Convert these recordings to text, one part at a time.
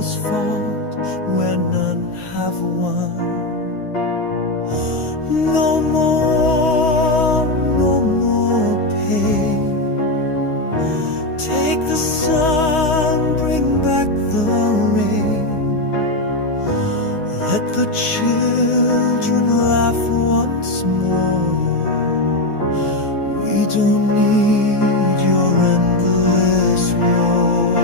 battles fought where none have won. No more, no more pain. Take the sun, bring back the rain. Let the children laugh once more. We don't need your endless war.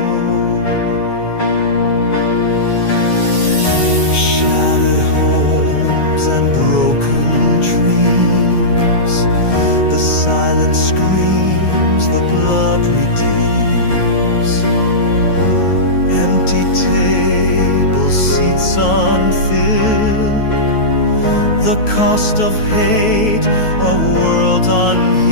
Shattered homes and broken dreams. The silent screams, the blood redeems. Empty tables, seats unfilled. The cost of hate, a world unhealed.